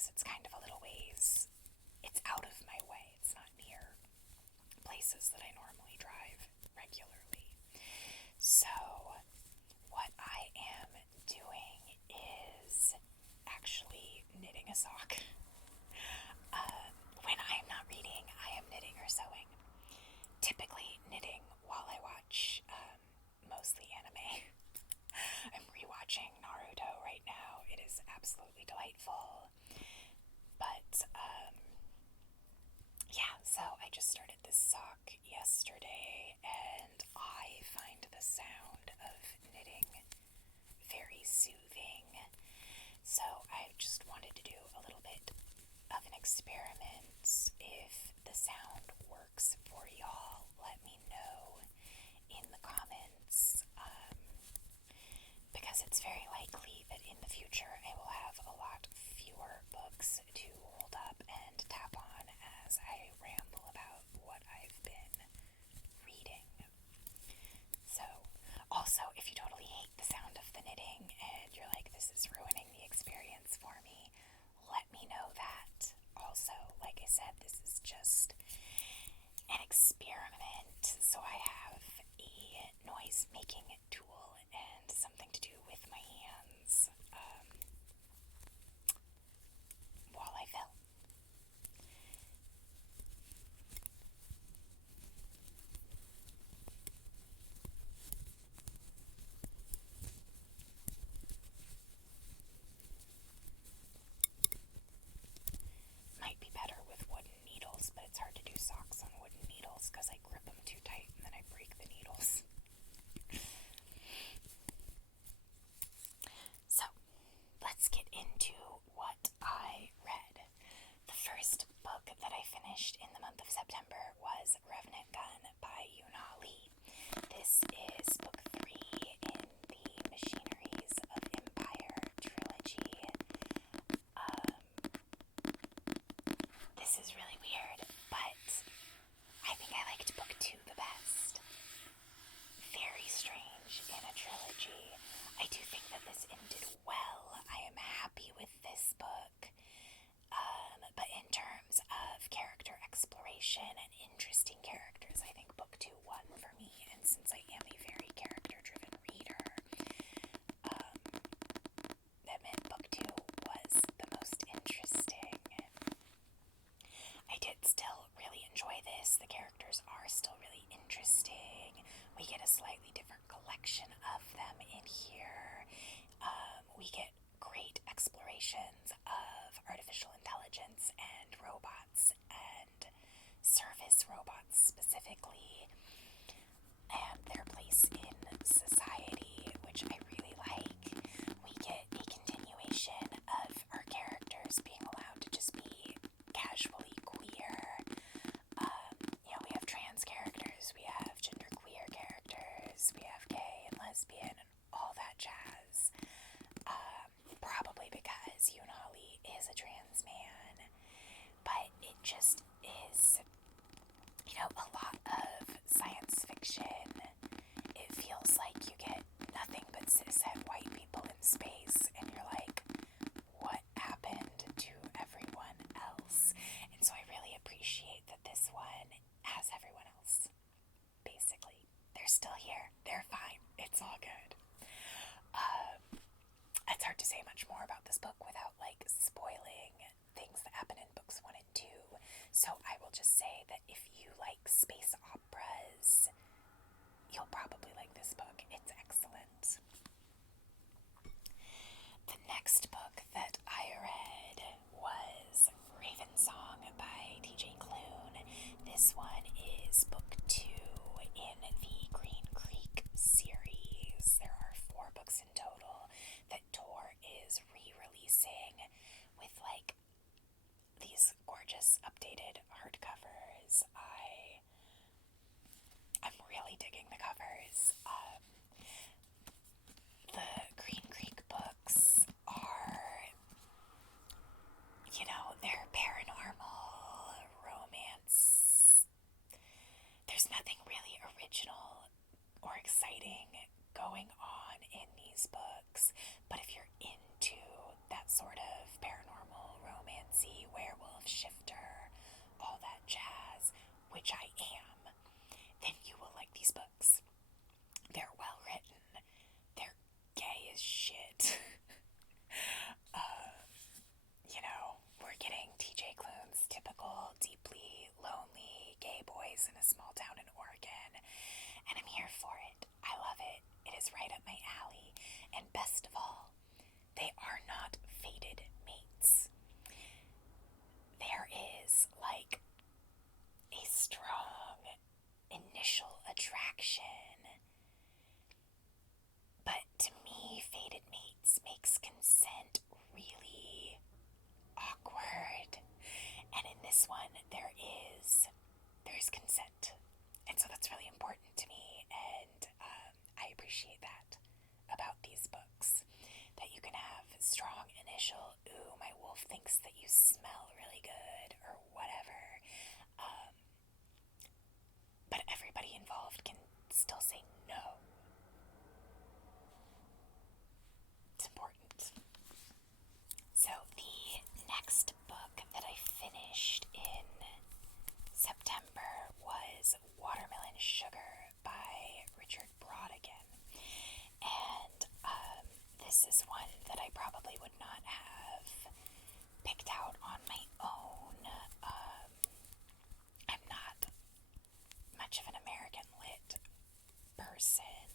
because it's kind of a little ways. It's out of my way. It's not near places that I normally drive regularly. So, what I am doing is actually knitting a sock. When I am not reading, I am knitting or sewing. Typically knitting while I watch mostly anime. I'm rewatching Naruto right now. It is absolutely delightful. But, yeah, so I just started this sock yesterday, and I find the sound of knitting very soothing. So I just wanted to do a little bit of an experiment. If the sound works for y'all, let me know in the comments, because it's very likely that in the future I will have a lot fewer books to hold up and tap on as I ramble about what I've been reading. So, also, if you totally hate the sound of the knitting and you're like, this is ruining the experience for me, let me know that. Also, like I said, this is just an experiment, so I have a noise making tool and something to do with my hands while I film. Might be better with wooden needles, but it's hard to do socks on wooden needles because I grip them too tight and then I break the needles. So, let's get into what I read. The first book that I finished in the month of September was Revenant Gun by Yuna Lee. This is book 3 in the Machineries of Empire trilogy. This is really weird, but I think I liked book 2 the best. Very strange in a trilogy. I do think that this ended well. I am happy with this book. But in terms of character exploration and interesting characters, I think book 2 won for me. And since I am a very character-driven reader, that meant book 2 was the most interesting. I did still really enjoy this. The characters are still really interesting. We get a slightly different collection of them in here. We get great explorations of artificial intelligence and robots and service robots specifically, and their place in society, which I really like. We get a continuation of our characters being allowed to just be casually queer. We have trans characters, we have genderqueer characters, we have gay and lesbian and all that jazz. Probably because Yuna Lee is a trans man, but it just is, a lot of science fiction. It feels like you get nothing but cishet white people in space, and you're like, what happened to everyone else? And so I really appreciate that this one has everyone else. Basically, they're still here. They're fine. It's all good. It's hard to say much more about this book without, spoiling things that happen in books 1 and 2. So I will just say that if you like space operas, you'll probably like this book. It's excellent. The next book that I read was Raven Song by TJ Klune. This one is book 2 in the Green Creek series. There are 4 books in total that Tor is re-releasing with these gorgeous updated hardcovers. I'm really digging the covers. The Green Creek books are, they're paranormal romance. There's nothing really original or exciting going on in these books, but if you're into that sort of paranormal romance, this one, there's consent. And so that's really important to me, and I appreciate that about these books. That you can have strong initial, ooh, my wolf thinks that you smell really good, or whatever. But everybody involved can still say no. It's important. So the next book that I finished in September was Watermelon Sugar by Richard Brautigan. And this is one that I probably would not have picked out on my own. I'm not much of an American lit person,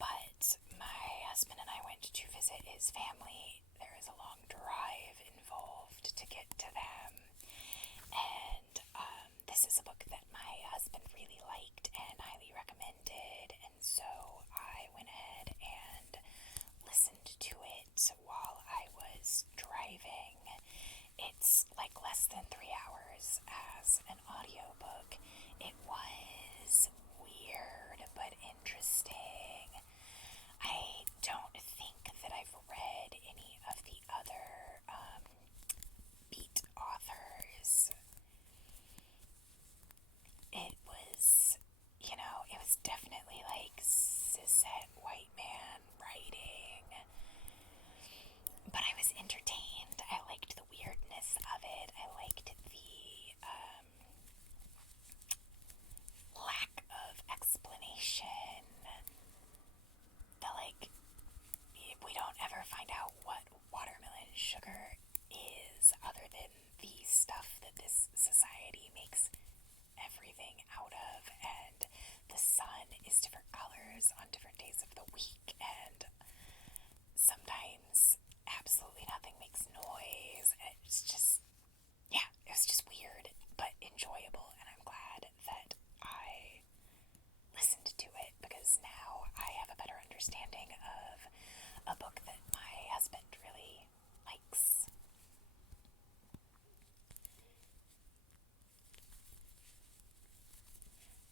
but my husband and I went to visit his family. There is a long drive involved to get to them, and this is a book that my husband really liked and highly recommended, and so I went ahead and listened to it while I was driving. It's like less than 3 hours as an audiobook. It was weird but interesting. I don't think that I've read any of the other Beat authors. It was, it was definitely like cishet white man writing. But I was entertained. I liked the weirdness of it. I liked the lack of explanation. We don't ever find out what watermelon sugar is other than the stuff that this society makes everything out of, and the sun is different colors on different days of the week, and sometimes absolutely nothing makes noise. It's just, yeah, it was just weird but enjoyable, and I'm glad that I listened to it because now I have a better understanding of a book that my husband really likes.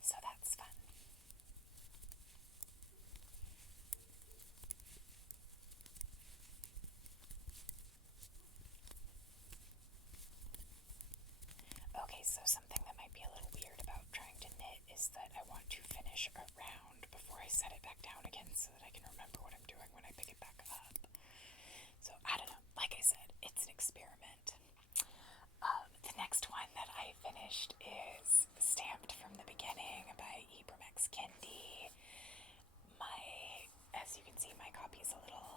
So that's fun. Okay, so something that might be a little weird about trying to knit is that I want to finish a round before I set it back down again so that I can remember what I'm doing when I pick it back up. So I don't know. Like I said, it's an experiment. The next one that I finished is Stamped from the Beginning by Ibram X. Kendi. As you can see, my copy is a little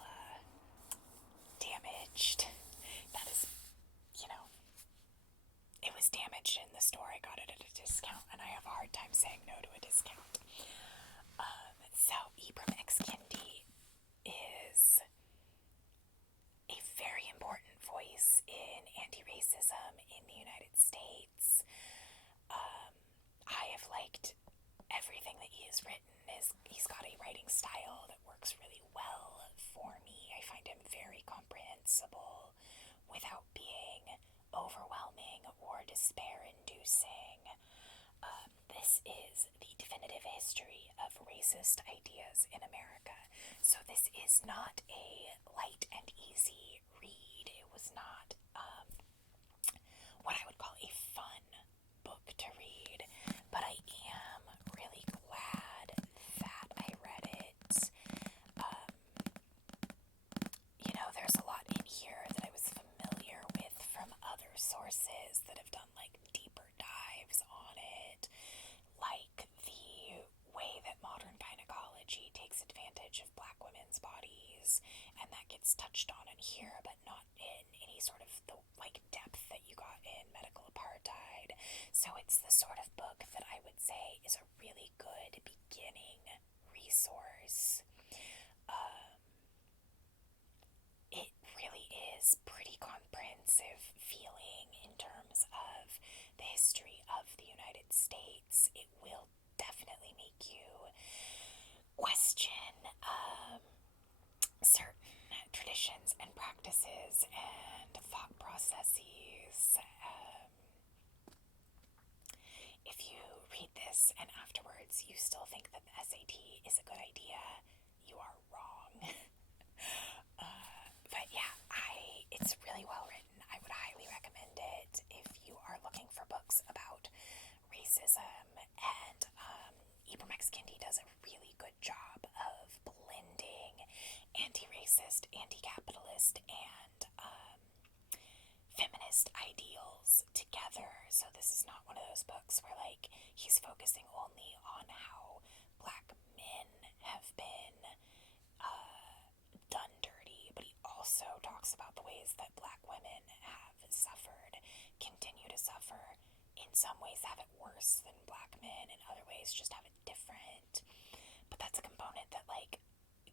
damaged. That is, it was damaged in the store. I got it at a discount, and I have a hard time saying no to a discount. So Ibram X. Kendi is a very important voice in anti-racism in the United States. I have liked everything that he has written. He's got a writing style that works really well for me. I find him very comprehensible without being overwhelming or despair-inducing. This is the definitive history of racist ideas in America. So this is not a light and easy read. It was not what I would call a fun book to read, but I am really glad that I read it. There's a lot in here that I was familiar with from other sources that have done like deeper dives on it, like the way that modern gynecology takes advantage of black women's bodies, and that gets touched on in here, but not in any sort of the depth that you got in Medical Apartheid. So it's the sort of book that I would say is a really good beginning resource. It really is pretty comprehensive feeling in terms of the history of the United States. It will definitely make you question certain traditions and practices and thought processes. if you read this and afterwards you still think that the SAT is a good idea, you are wrong. But yeah, it's really well written. I would highly recommend it if you are looking for books about racism. And Ibram X. Kendi does a really good job of blending anti-racist, anti-capitalist, and feminist ideals together. So this is not one of those books where like he's focusing only on how black men have been done dirty, but he also talks about the ways that black women have suffered, continue to suffer, in some ways have it worse than black men, in other ways just have it different. But that's a component that like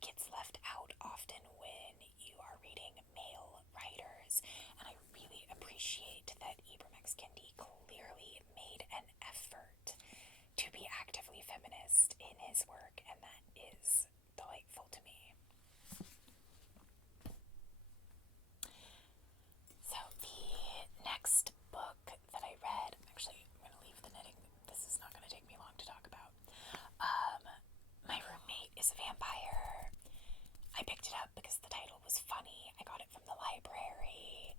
gets left out often when you are reading male writers, and I really appreciate that Ibram X. Kendi clearly made an effort to be actively feminist in his work, and that is delightful to me. So the next book that I read, actually I'm going to leave the knitting, this is not going to take me long to talk about. My Roommate is a Vampire. I picked it up because the title was funny. I got it from the library.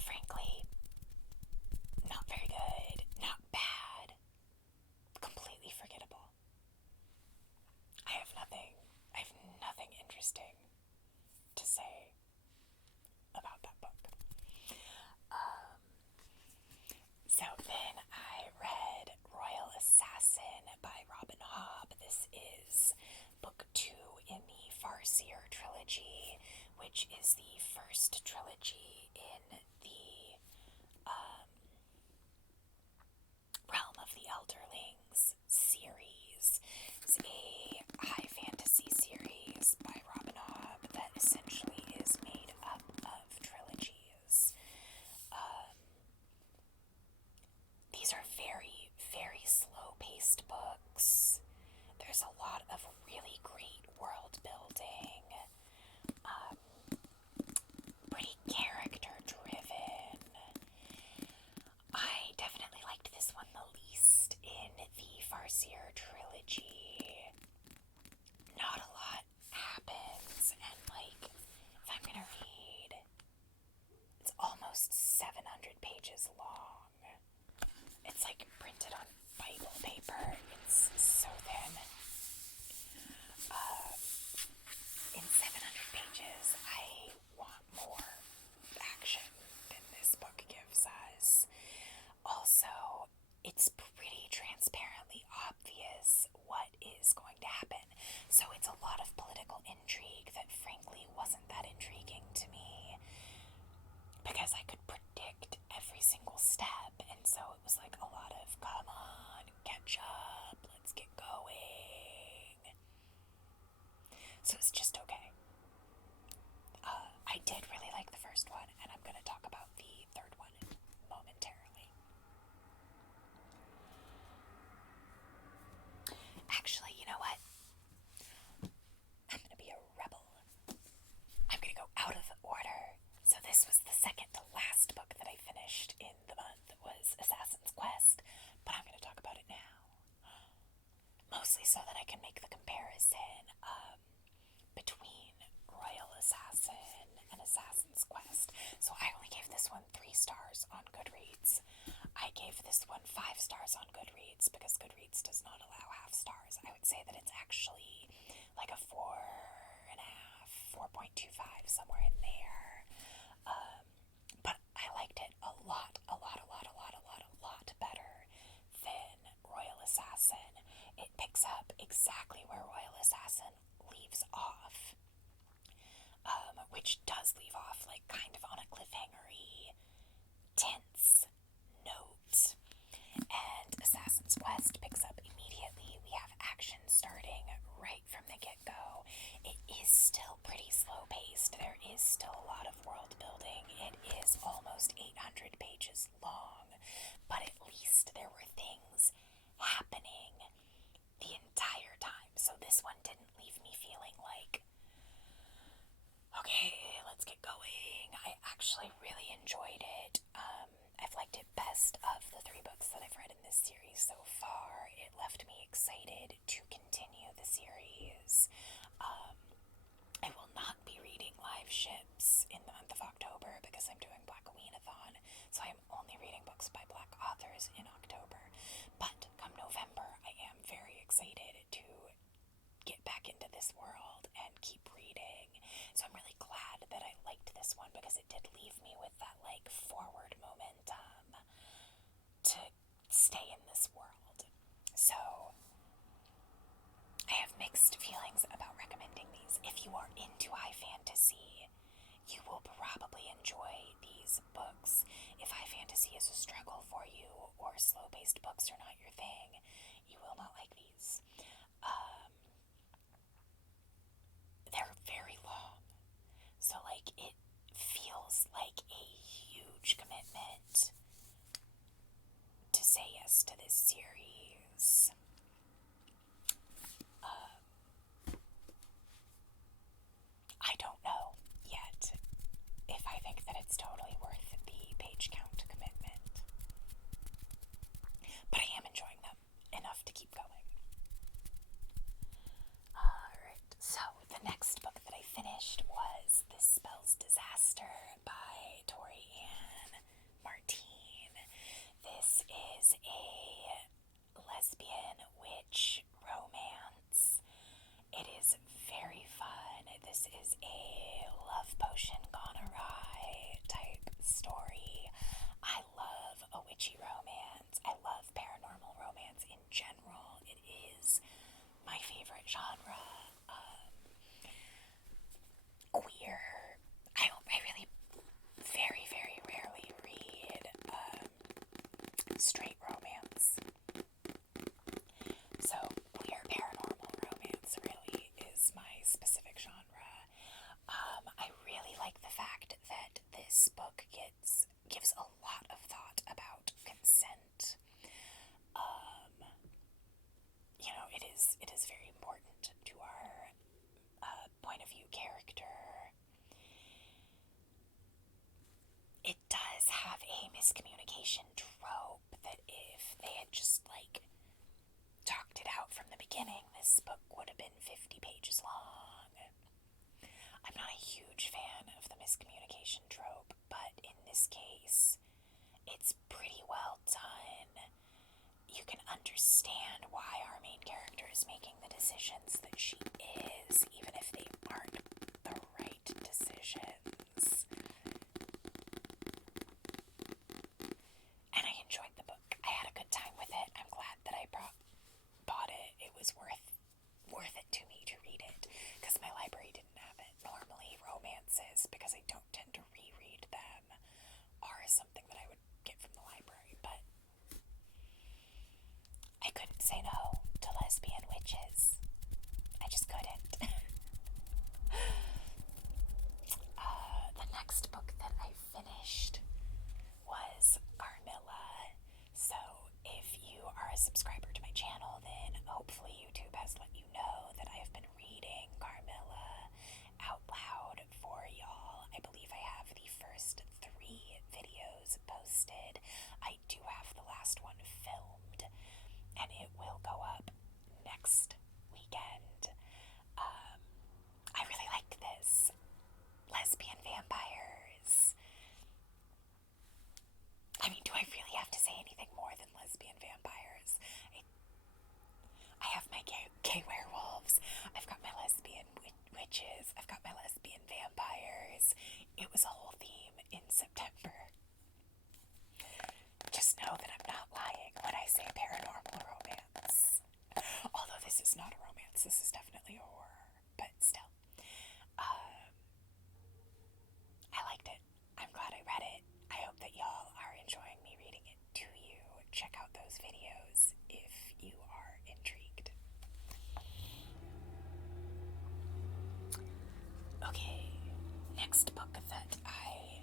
Frankly, not very good, not bad, completely forgettable. I have nothing interesting to say about that book. So then I read Royal Assassin by Robin Hobb. This is book 2 in the Farseer trilogy, which is the first trilogy in the Realm of the Elderlings series. It's a high fantasy series by Robin Hobb that essentially is made up of trilogies. These are very, very slow-paced books. There's a lot of really great world building, pretty character-driven. I definitely liked this one the least in the Farseer trilogy. Not a lot happens, and like, if I'm gonna read, it's almost 700 pages long. It's like printed on Bible paper. It's so thin. In 700 pages, I want more action than this book gives us. Also, it's pretty transparently obvious what is going to happen. So it's a lot of political intrigue that frankly wasn't that intriguing to me, because I could predict every single step, and so it was like a lot of, come on, catch up, let's get going. So it's just okay. I did really like the first one, and I'm going to talk about the third one momentarily. Actually, you know what? I'm going to be a rebel. I'm going to go out of order. So this was the second to last book that I finished in the month, was Assassin's Quest, but I'm going to talk about it now. Mostly so that I can make the comparison between Royal Assassin and Assassin's Quest. So I only gave this one 3 stars on Goodreads. I gave this one 5 stars on Goodreads because Goodreads does not allow half stars. I would say that it's actually like a 4.5, 4.25, somewhere in there. But I liked it a lot better than Royal Assassin. It picks up exactly where Royal Assassin leaves off, which does leave off like kind of on a cliffhanger-y, tense note. And Assassin's Quest picks up immediately. We have action starting right from the get-go. It is still pretty slow-paced. There is still a lot of world building. It is almost 800 pages long, but at least there were things happening the entire time. So this one didn't leave me feeling like, okay, let's get going. I actually really enjoyed it. I've liked it best of the 3 books that I've read in this series so far. It left me excited to continue the series. I will not be reading Live Ships in the month of October because I'm doing Black Queen-a-thon, so I'm only reading books by Black authors in October. But come November, I am very excited to get back into this world and keep reading. So I'm really glad that I liked this one because it did leave me with that like forward momentum to stay in this world. So I have mixed feelings about recommending these. If you are into high fantasy, you will probably enjoy these books. If high fantasy is a struggle for you or slow-paced books are not your thing, you will not like these. They're very long, so like it feels like a huge commitment to say yes to this series. I don't know yet if I think that it's totally worth the page count commitment, but I am enjoying them enough to keep going. Alright, so the next book that I finished was This Spells Disaster by Tori Ann Martine. This is a lesbian witch romance. It is very fun. This is a love potion gone awry type story. I love a witchy romance. I love paranormal romance in general. It is my favorite genre. Queer. I really very, very rarely read straight romance. So queer paranormal romance really is my specific genre. I really like the fact that this book gives a lot of thought about consent. It is very important to our point of view character. It does have a miscommunication trope that if they had just like talked it out from the beginning, this book would have been 50 pages long. I'm not a huge fan of the miscommunication trope, but in this case, it's pretty well done. You can understand why our main character is making the decisions that she is, even if they aren't the right decisions. And I enjoyed the book. I had a good time with it. I'm glad that I bought it. It was worth it to me to read it, because my library didn't have it. Normally romances, because I don't tend to reread them, are something that I would get from the library, but I couldn't say no to lesbian witches. I just couldn't. The next book that I finished was Carmilla. So if you are a subscriber to my channel, then hopefully YouTube has let you know that I have been reading Carmilla out loud for y'all. I believe I have the first 3 videos posted. I do have the last one filmed, and it will go up next weekend. I really liked this. Lesbian vampires. I mean, do I really have to say anything more than lesbian vampires? I have my gay werewolves. I've got my lesbian witches. I've got my lesbian vampires. It was a whole theme in September. Just know that I'm not lying when I say paranormal romance. Although this is not a romance, this is definitely a horror, but still. I liked it. I'm glad I read it. I hope that y'all are enjoying me reading it to you. Check out those videos if you are intrigued. Okay, next book that I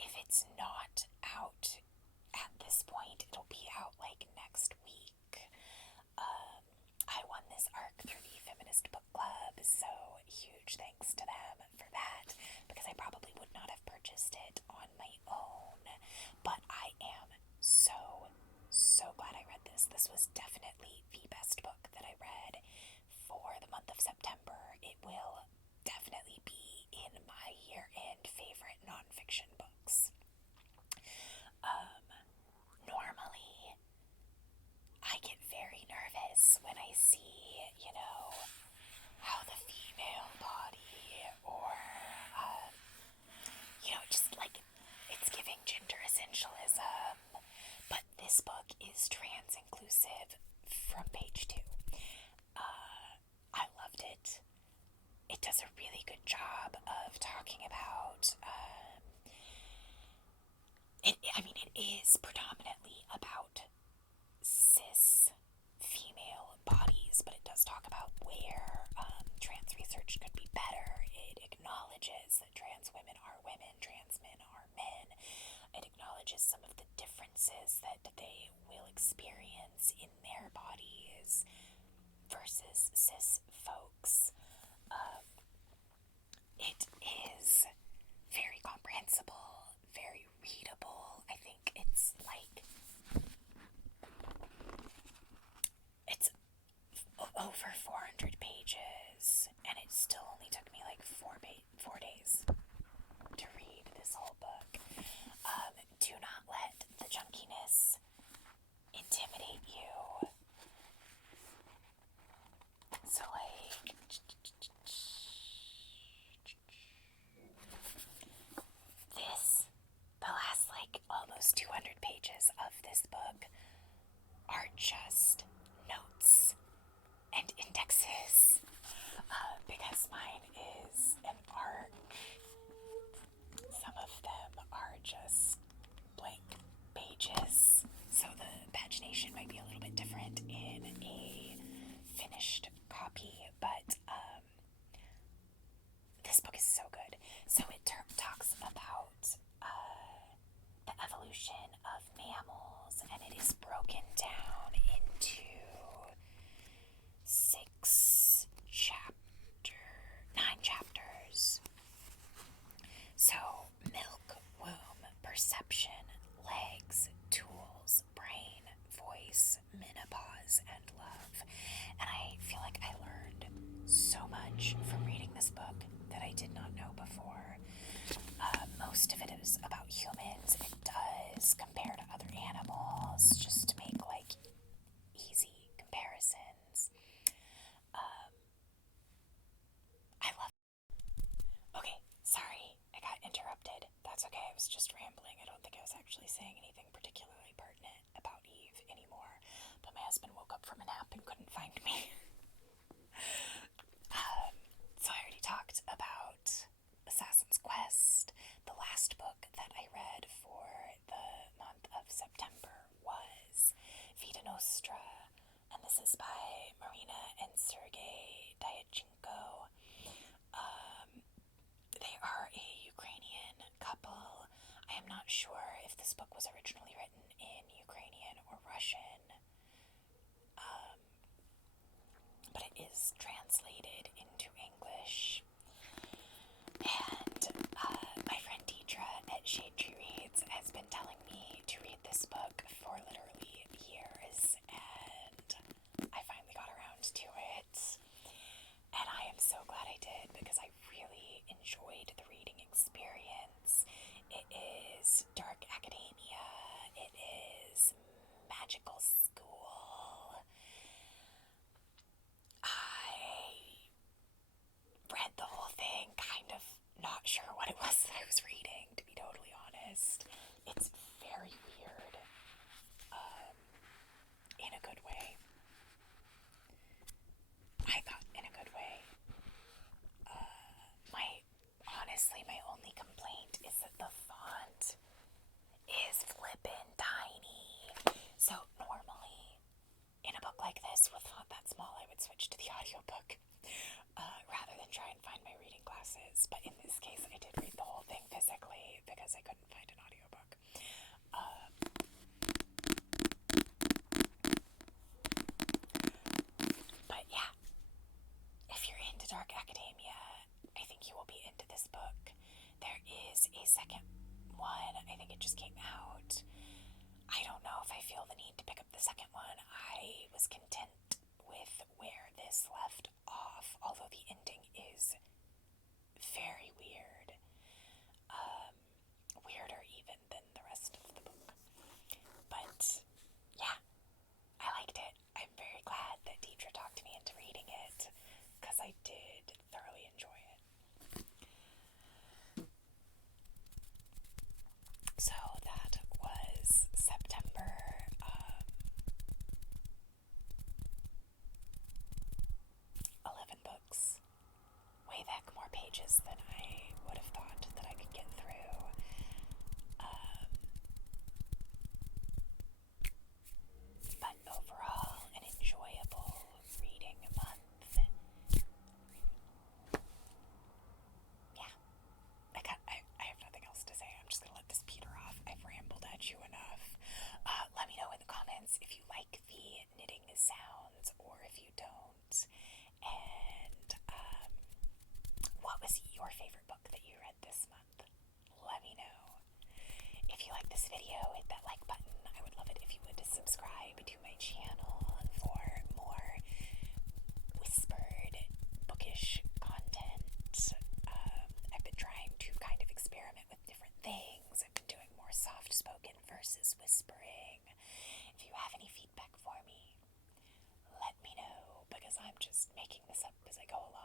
if it's not out at this point, it'll be out like next week. I won this arc through the Feminist Book Club, so huge thanks to them for that, because I probably would not have purchased it on my own. But I am so, so glad I read this. This was definitely the best book that I read for the month of September. It will definitely be in my year-end favorite nonfiction books. Normally, I get very nervous when I see, how the female body or, just like it's giving gender essentialism. But this book is trans inclusive from page 2. I loved it. It does a really good job of talking about, it is predominantly about cis female bodies, but it does talk about where trans research could be better. It acknowledges that trans women are women, trans men are men. It acknowledges some of the differences that they will experience in their bodies versus cis folks. It is very comprehensible, very readable. I think it's over 400 pages, and it still only took me like 4 days to read this whole book. Do not let the junkiness intimidate you. So the last almost 200 pages of this book are just notes and indexes, because mine is an arc. Some of them are just blank pages, so the pagination might be a little bit different in a finished copy, but this book is so good. So it talks about the evolution of mammals, and it is broken down into 9 chapters. So, milk, womb, perception, legs, tools, brain, voice, menopause, and love. And I feel like I learned so much from reading this book that I did not know before. Most of it is about humans. It does compare to other animals, just to make easy comparisons. I love it. Okay, sorry, I got interrupted. That's okay, I was just rambling. I don't think I was actually saying anything particularly pertinent about Eve anymore. But my husband woke up from a nap and couldn't find me. So I already talked about Assassin's Quest. The last book that I read for the month of September was Vita Nostra, and this is by Marina and Sergei Dyachenko. They are a Ukrainian couple. I am not sure if this book was originally written in Ukrainian or Russian, but it is translated into English. And my friend Deidre at Shade Tree Reads has been telling me to read this book for literally years, and I finally got around to it. And I am so glad I did, because I really enjoyed the reading experience. It is dark academia. It is magical school. I second one. I think it just came out. I don't know if I feel the need to pick up the second one. I was content with where this left off, although the ending is very weird. Weirder even than the rest of the book. But yeah, I liked it. I'm very glad that Deidre talked me into reading it, because I did thoroughly enjoy it. So that was September. 11 books. Way the heck more pages than I would have thought that I could get through. But overall, an enjoyable reading month. Yeah, I have nothing else to say. I'm just gonna let this peter off. I've rambled at you enough. Let me know in the comments if you like the knitting sounds or if you don't. And what was your favorite book that you read this month? Let me know. If you like this video, hit that like button. I would love it if you would subscribe to my channel for more whispered, bookish content. I've been trying to kind of experiment with different things. I've been doing more soft-spoken versus whispering. If you have any feedback for me, let me know, because I'm just making this up as I go along.